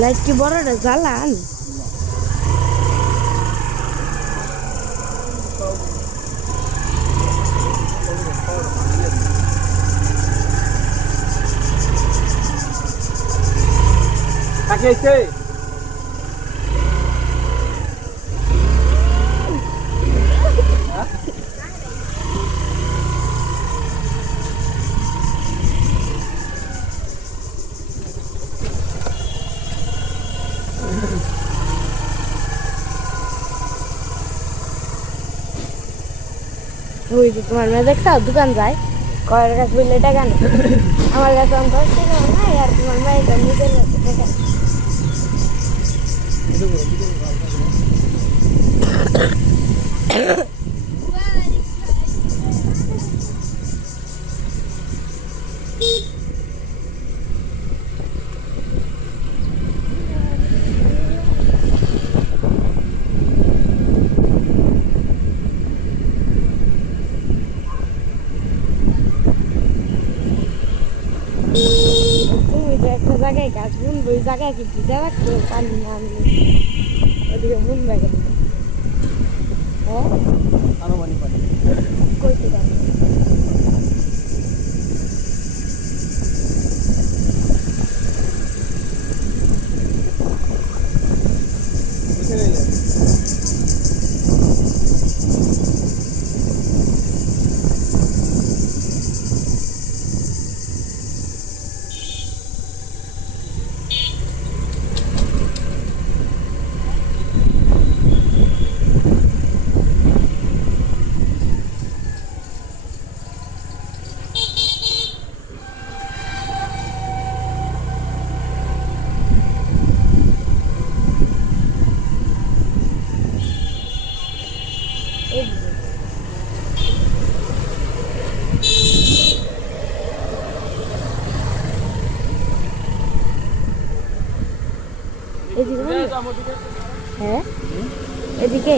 Light কি বড়টা জ্বালান? কাকে ওই যে তোমার মেয়ে দেখছো দোকান যায় কয়ের কাছে বললে টাকা নেই আমার কাছে অন্তর ছিল না আর তোমার মেয়েটা নিজের কাছে টাকা তুমি তো একটা জায়গায় গাছ বুনবো ওই জায়গায় কি ভিজা রাখছো পানি না আনলে ওদিকে বুনবে কেন হ্যাঁ আনুমানিক পানি কইতে পারো এদিকে হ্যাঁ এদিকে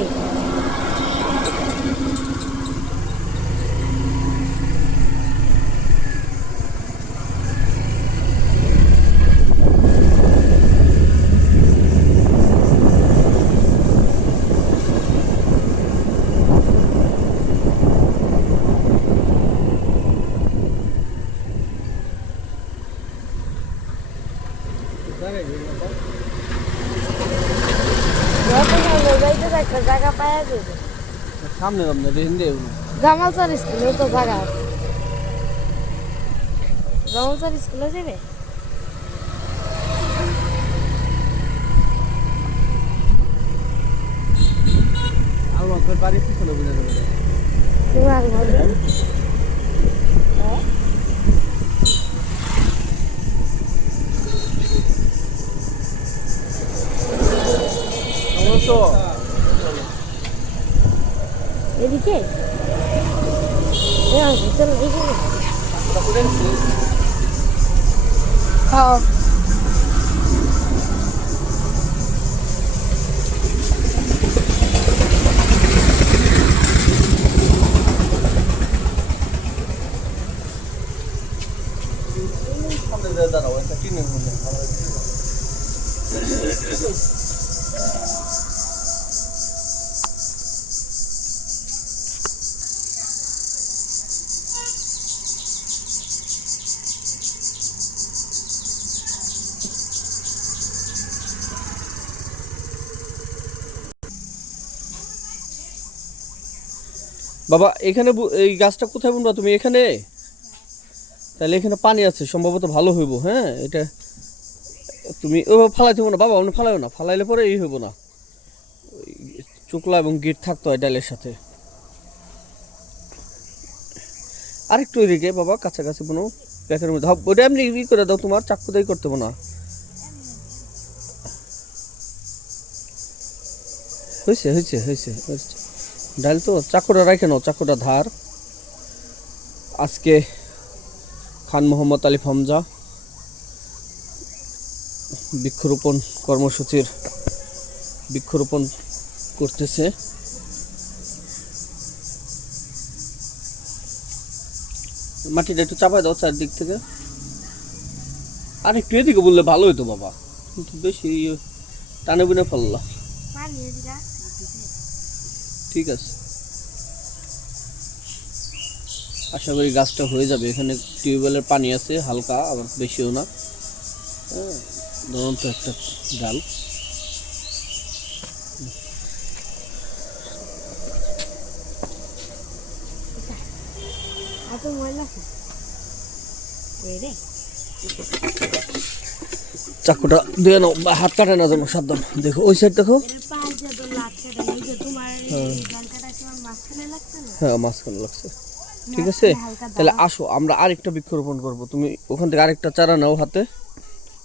একটা জায়গা পাওয়া যাবে সামনে জামালচার স্কুলে তো জায়গা আছে জামালচার স্কুলে যাবে আমার বাড়ি পিছনে বুঝে যাবে তোমার ঘরে হ্যাঁ তো এদিকে চলো এদিকে হ্যাঁ দাঁড়াও একটা কিনে বাবা এখানে এই গাছটা কোথায় বুনবা তুমি এখানে তাহলে এখানে পানি আছে সম্ভবত ভালো হইব হ্যাঁ এটা তুমি ও ফালাইতে না বাবা আপনি ফালাইও না ফালাইলে পরে এই হইব না চুকলা এবং গিট থাকতো হয় ডালের সাথে আরেকটু এদিকে বাবা কাছাকাছি কোনো প্যাকের মধ্যে ওটা এমনি ই করে দাও তোমার চাকু দিয়ে করতে না হয়েছে হয়েছে হয়েছে হয়েছে ডাল তো চাকুটা রাখে নাও চাকুটা ধার আজকে খান মোহাম্মদ আলিফ হামজা বৃক্ষরোপণ কর্মসূচির বৃক্ষরোপণ করতেছে মাটিটা একটু চাপায় দাও চারদিক থেকে আর একটু এদিকে বললে ভালো হতো বাবা কিন্তু বেশি টানে বুনে ফেললা। পানি এদিকে ঠিক আছে, আশা করি গাছটা হয়ে যাবে। এখানে টিউবওয়েলের পানি আছে হালকা, আবার বেশিও না। হ্যাঁ, ধরুন তো একটা ডাল। এত ময়লা এই রে চাকুটা দিয়ে নাও, বা হাত কাটে না যেন, সাবধান। দেখো ওই সাইড দেখো। এর পাঁচ যে তো লাগছে না এই যে তোমার এই জলটা কি আমার মাঝখানে লাগছে না হ্যাঁ, মাঝখানে লাগছে। ঠিক আছে, তাহলে আসো আমরা আরেকটা বৃক্ষরোপণ করব। তুমি ওখান থেকে আরেকটা চারা নাও হাতে,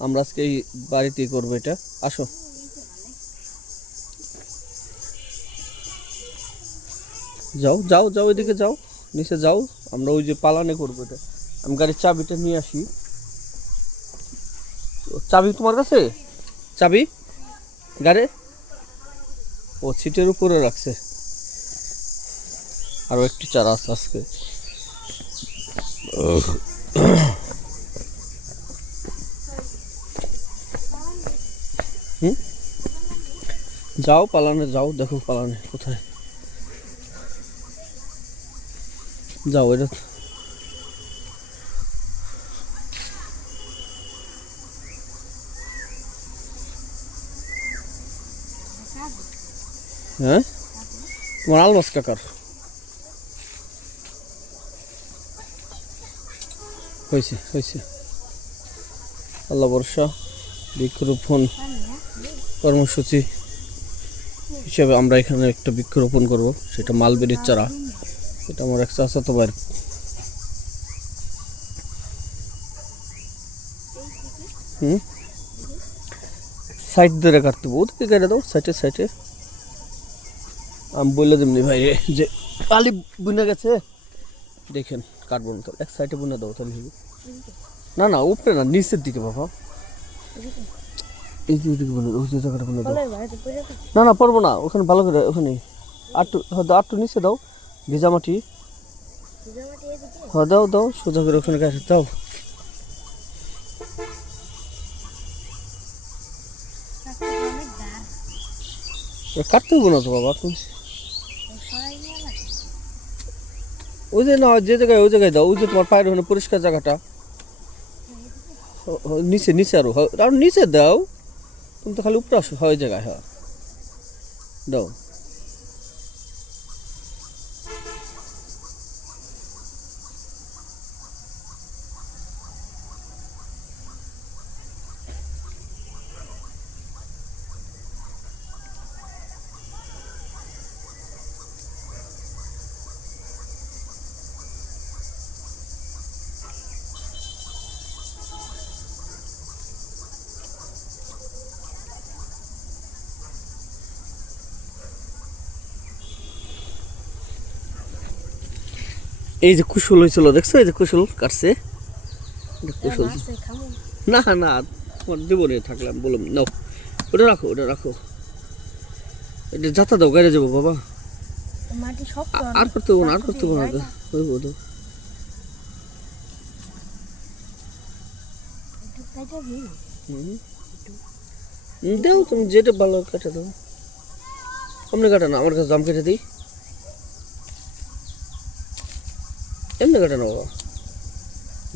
আমরা আজকে এই বাড়িতেই করবো এটা। আসো, যাও যাও যাও, ওইদিকে যাও, নিচে যাও। আমরা ওই যে পালানে করবো এটা। আমি গাড়ির চাবিটা নিয়ে আসি। চাবি তোমার কাছে? চাবি গাড়ি ও সিটের উপরে রাখছে। আরো একটি চারা আছে আজকে। হুম, যাও পালানে যাও, দেখো পালানে কোথায়। যাও এটা। হ্যাঁ, তোমার আলমাস কাকার হয়েছে হয়েছে। আল্লাহ ভরসা। বৃক্ষরোপণ কর্মসূচি হিসেবে আমরা এখানে একটা বৃক্ষরোপণ করব, সেটা মালবেরির চারা। এটা আমার এক চাচাতো ভাইয়ের। হুম, সাইড ধরে কাটতে হবে, ওদিকে কেটে দাও, সাইডে সাইডে। আমি বললে দিমনি ভাই যে আলি বুনে গেছে, দেখেন কাটবো না, এক সাইডে বুনে দাও তাহলে। না না, উপরে না, নিচের দিকে বাবা। এই যে দিকে বুনে, ওই যে জায়গাটা বুনে দাও। না না, পারবো না, ওখানে ভালো করে, ওখানে আটটু আটটু নিচে দাও, ভিজা মাটি। হ্যাঁ দাও দাও, সোজা করে ওখানে কাটে দাও। কাটতে হবো না তো বাবা, তুমি ওই যে না, যে জায়গায় ওই জায়গায় দাও, ওই যে তোমার পায়ের ওখানে পরিষ্কার জায়গাটা। নিচে নিচে আরো আরো নিচে দাও, তুমি তো খালি উপরে আসো। হয় ওই জায়গায়, হ্যাঁ দাও। এই যে কুশল হয়েছিল, দেখছো? এই যে কুশল কাটছে, কুশল। না না, তোমার জীবনে থাকলাম বললাম নাও, ওটা রাখো, ওটা রাখো। এটা যাতা দাও, গাড়ি যাবো বাবা। আর করতে হবো না, আর করতে হবো না, হইব তো। দাও তুমি যেটা ভালো কাটে দাও। এমনি কাটে না, আমার কাছে দাম কেটে দিই। এমনি কাটে না বাবা,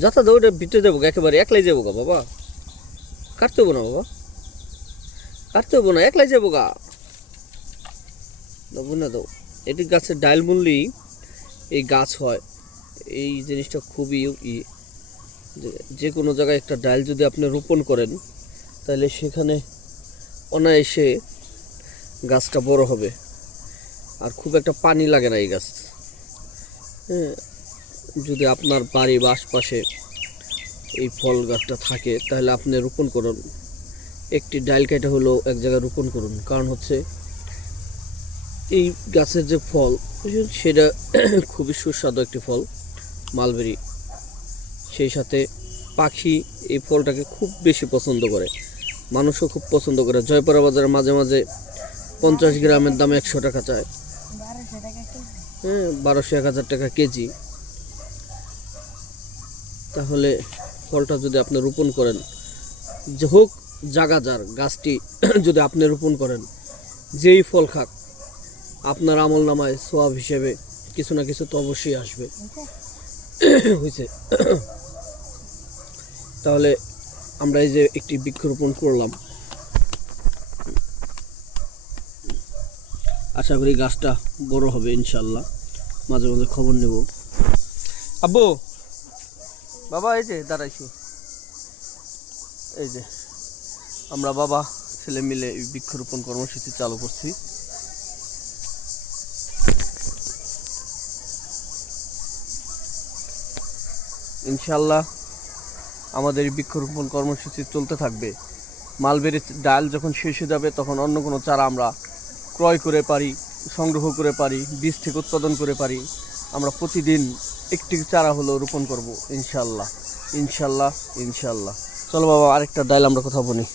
যাতা দাও, ওটা ভিতরে যাবো, একেবারে একলাই যাবো গা বাবা। কাটতে হবো না বাবা, কাটতে হবো না, একলাই যাবো গা। দাও না দাও। এটি গাছের ডাল মূলই এই গাছ হয়। এই জিনিসটা খুবই যে কোনো জায়গায় একটা ডাল যদি আপনি রোপণ করেন, তাহলে সেখানে অনায়াসে গাছটা বড় হবে। আর খুব একটা পানি লাগে না এই গাছ। হ্যাঁ, যদি আপনার বাড়ি বা আশপাশে এই ফল গাছটা থাকে, তাহলে আপনি রোপণ করুন। একটি ডাল কেটে হলেও এক জায়গায় রোপণ করুন। কারণ হচ্ছে এই গাছের যে ফল, সেটা খুবই সুস্বাদু একটি ফল, মালবেরি। সেই সাথে পাখি এই ফলটাকে খুব বেশি পছন্দ করে, মানুষও খুব পছন্দ করে। জয়পুরা বাজারে মাঝে মাঝে 50 গ্রামের দাম 100 টাকা চায়। হ্যাঁ, 1200-1000 টাকা কেজি। তাহলে ফলটা যদি আপনি রোপণ করেন, যে হোক জাগা যার গাছটি যদি আপনি রোপণ করেন, যেই ফল খাক আপনার আমল নামায় সোয়াব হিসেবে কিছু না কিছু তো অবশ্যই আসবে। হয়েছে। তাহলে আমরা এই যে একটি বৃক্ষরোপণ করলাম, আশা করি গাছটা বড় হবে ইনশাল্লাহ। মাঝে মাঝে খবর নেব। আব্বু, বাবা এই যে দাঁড়াইছি, এই যে আমরা বাবা ছেলে মিলে এই বৃক্ষরোপণ কর্মসূচি চালু করছি। ইনশাল্লাহ আমাদের এই বৃক্ষরোপণ কর্মসূচি চলতে থাকবে। মালবেরি ডাল যখন শেষ হয়ে যাবে তখন অন্য কোনো চারা আমরা ক্রয় করে পারি, সংগ্রহ করে পারি, বীজ থেকে উৎপাদন করে পারি। আমরা প্রতিদিন একটি চারা হলেও রোপণ করব ইনশাল্লাহ, ইনশাল্লাহ, ইনশাল্লাহ। চলো বাবা, আরেকটা ডাল আমরা কথা বলি।